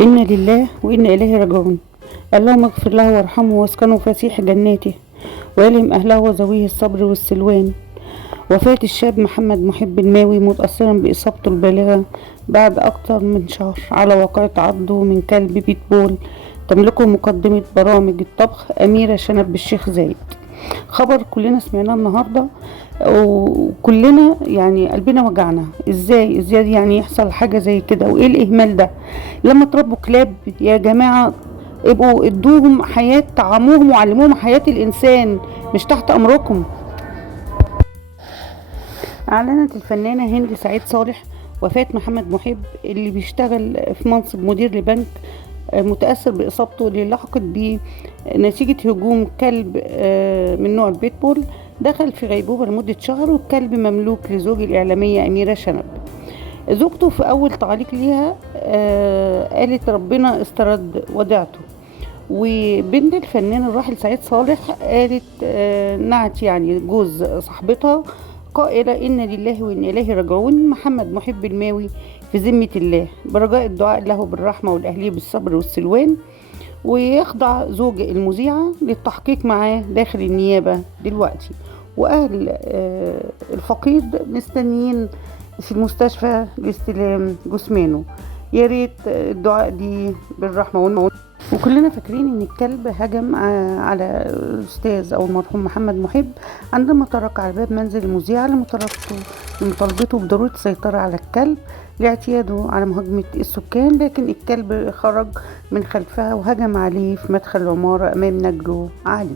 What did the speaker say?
إنا لله وإنا إليه راجعون. اللهم اغفر له وارحمه واسكنه فسيح جناته ويلهم أهله وذويه الصبر والسلوان. وفاة الشاب محمد محب الماوي متأثرا بإصابته البالغة بعد أكثر من شهر على واقعة عضه من كلب بيتبول تملكه مقدمة برامج الطبخ أميرة شنب بالشيخ زايد. خبر كلنا سمعناه النهاردة وكلنا يعني قلبنا وجعنا. ازاي يعني يحصل حاجة زي كده؟ وايه الإهمال ده؟ لما تربوا كلاب يا جماعة ابقوا ادوهم حياة، طعموهم وعلموهم حياة الإنسان، مش تحت أمركم. أعلنت الفنانة هند سعيد صالح وفاة محمد محب اللي بيشتغل في منصب مدير لبنك متأثر بإصابته اللي لحقت بيه نتيجة هجوم كلب من نوع البيتبول. دخل في غيبوبة لمدة شهر، والكلب مملوك لزوج الإعلامية أميرة شنب. زوجته في أول تعليق ليها قالت ربنا استرد وديعته. وبنت الفنان الراحل سعيد صالح قالت نعت يعني جوز صاحبتها قائلة إن لله وإن إليه راجعون. محمد محب الماوي في ذمة الله، برجاء الدعاء له بالرحمة والأهلية بالصبر والسلوان. ويخضع زوج المذيعة للتحقيق معاه داخل النيابة دلوقتي، وأهل الفقيد مستنيين في المستشفى لاستلام جثمانه. يا ريت الدعاء دي بالرحمة والمغفرة. وكلنا فاكرين ان الكلب هجم على الاستاذ او المرحوم محمد محب عندما ترك على باب منزل المذيعة لمطالبته بضرورة السيطرة على الكلب لاعتياده على مهاجمة السكان، لكن الكلب خرج من خلفها وهجم عليه في مدخل العمارة امام نجله علي.